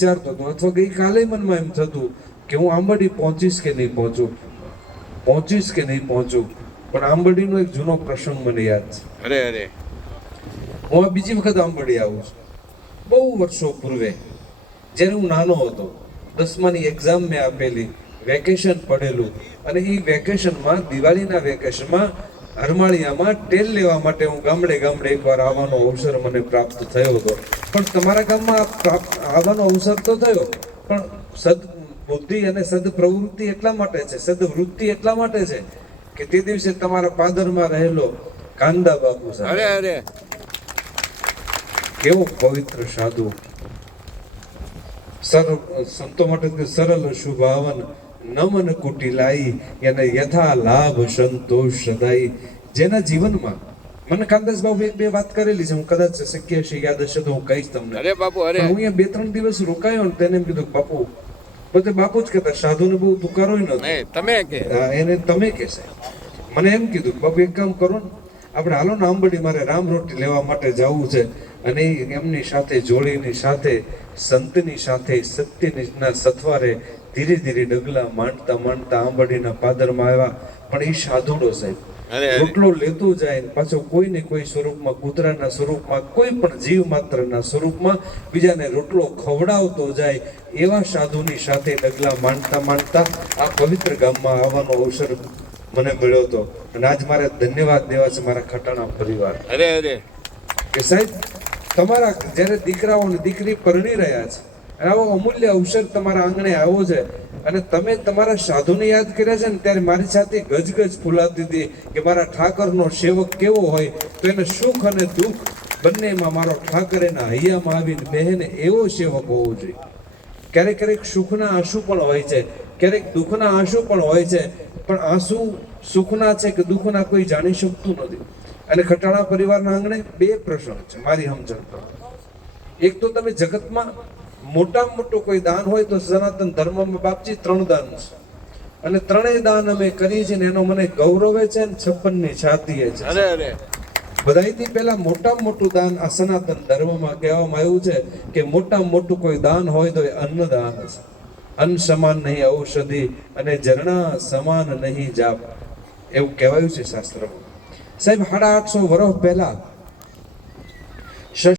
વિચારતો હતો. અથવા ગઈકાલે મનમાં એમ થતું કે હું આંબડી પહોંચીશ કે નહીં પહોંચું? પહોંચીશ કે નહીં પહોંચું? પણ આંબડીનો એક જૂનો પ્રસંગ મને યાદ છે. અરે અરે. હું આ બીજી વખત આંબડી આવું છું. બહુ વર્ષો પૂર્વે જ્યારે હું નાનો હતો દસમાની એક્ઝામ મેં આપેલી વેકેશન પડેલું. અને એ વેકેશનમાં દિવાળીના વેકેશનમાં હરમાળિયામાં ટેલ લેવા માટે હું ગામડે ગામડે એકવાર આવવાનો અવસર મને પ્રાપ્ત થયો હતો. પણ તમારા ગામમાં પ્રાપ્ત આવવાનો અવસર તો થયો પણ સદ બુદ્ધિ અને સદ પ્રવૃત્તિ એટલા માટે છે સદવૃત્તિ એટલા માટે છે કે તે દિવસે તમારા પાદરમાં રહેલો કાંદા બાપુ સાહેબ. અરે અરે. કેવો પવિત્ર સાધુ. સર સંતો માટે સરળ શુભાવન નમન કુટિલાઈ એને યથા લાભ સંતોષ સદાય. જેના જીવનમાં મને કાંદાસ બાબુ એક બે વાત કરેલી છે હું કદાચ શક્ય છે યાદ હશે તો હું કહીશ તમને. અરે બાપુ અરે. હું અહીંયા બે ત્રણ દિવસ રોકાયો ને તેને એમ કીધું બાપુ બધે બાપુ જ કહેતા સાધુને બહુ તુકારો નથી. તમે કે. એને તમે કહેશે મને એમ કીધું બાપુ એક કામ કરો ને આપણે હાલો ને આંબડી મારે રામ રોટી લેવા માટે જવું છે અને એમની સાથે જોડીની સાથે સંતની સાથે સત્યના સથવારે ધીરે ધીરે ડગલા માંડતા માંડતા આંબડીના પાદરમાં આવ્યા. પણ એ સાધુડો સાહેબ રોટલો લેતો જાય પાછો કોઈ ને કોઈ સ્વરૂપમાં કૂતરાના સ્વરૂપમાં કોઈ પણ જીવ માત્રના સ્વરૂપમાં બીજાને રોટલો ખવડાવતો જાય એવા સાધુની સાથે ડગલા માંડતા માંડતા આ પવિત્ર ગામમાં આવવાનો અવસર મને મળ્યો હતો. અને આજ મારે ધન્યવાદ દેવા છે મારા ખટાણા પરિવાર. અરે અરે. કે સાહેબ તમારા જ્યારે દીકરાઓ અને દીકરી પરણી રહ્યા છે આવો અમૂલ્ય અવસર તમારા આંગણે આવ્યો છે. અને તમે તમારા સાધુને યાદ કર્યા છે ને ત્યારે મારી સાથે ગજગજ ફૂલાતી હતી કે મારા ઠાકરનો સેવક કેવો હોય તો એને સુખ અને દુઃખ બંનેમાં મારો ઠાકર એના હૈયામાં આવીને બહેને એવો સેવક હોવો જોઈએ. ક્યારેક ક્યારેક સુખના આંસુ પણ હોય છે. ક્યારેક દુઃખના આંસુ પણ હોય છે. પણ આંસુ સુખના છે કે દુઃખના કોઈ જાણી શકતું નથી. અને ખટાણા પરિવારના આંગણે બે પ્રશ્ન છે. મારી સમજણ એક તો તમે જગતમાં મોટામાં મોટું કોઈ દાન હોય તો સનાતન ધર્મમાં બાપજી ત્રણ દાન છે. અને ત્રણેય દાન અમે કરીએ છીએ ને એનો મને ગૌરવે છે ને છપ્પનની છાતીએ છે. અરે અરે. બધાયથી પહેલા મોટામાં મોટું દાન આ સનાતન ધર્મમાં કહેવામાં આવ્યું છે કે મોટામાં મોટું કોઈ દાન હોય તો એ અન્નદાન હશે અન્ન સમાન નહીં ઔષધિ અને ઝરણા સમાન નહીં જાપ. એવું કહેવાયું છે શાસ્ત્રમાં. સાહેબ સાડા આઠસો વર્ષ પહેલા